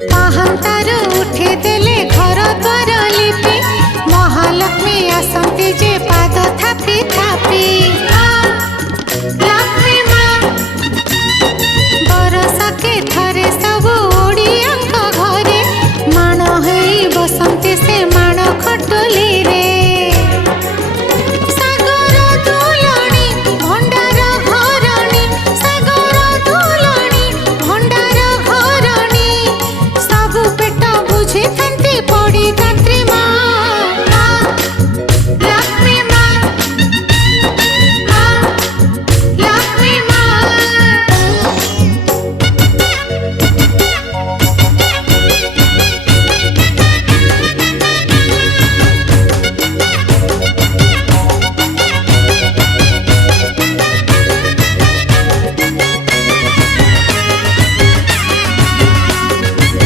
पाहांतारू उठे देले घर द्वार लिपि महालक्ष्मी आसंती जे पाद थापी थापी लक्ष्मी माँ बरसके थरे सब ओडियांक घरे माण होई बसंती से माण खटुली रे सागर दुलणी भंडार घरणी सागर दुलणी भंडार घरणी सबु पेट बुझी थांती पड़ी दांत्री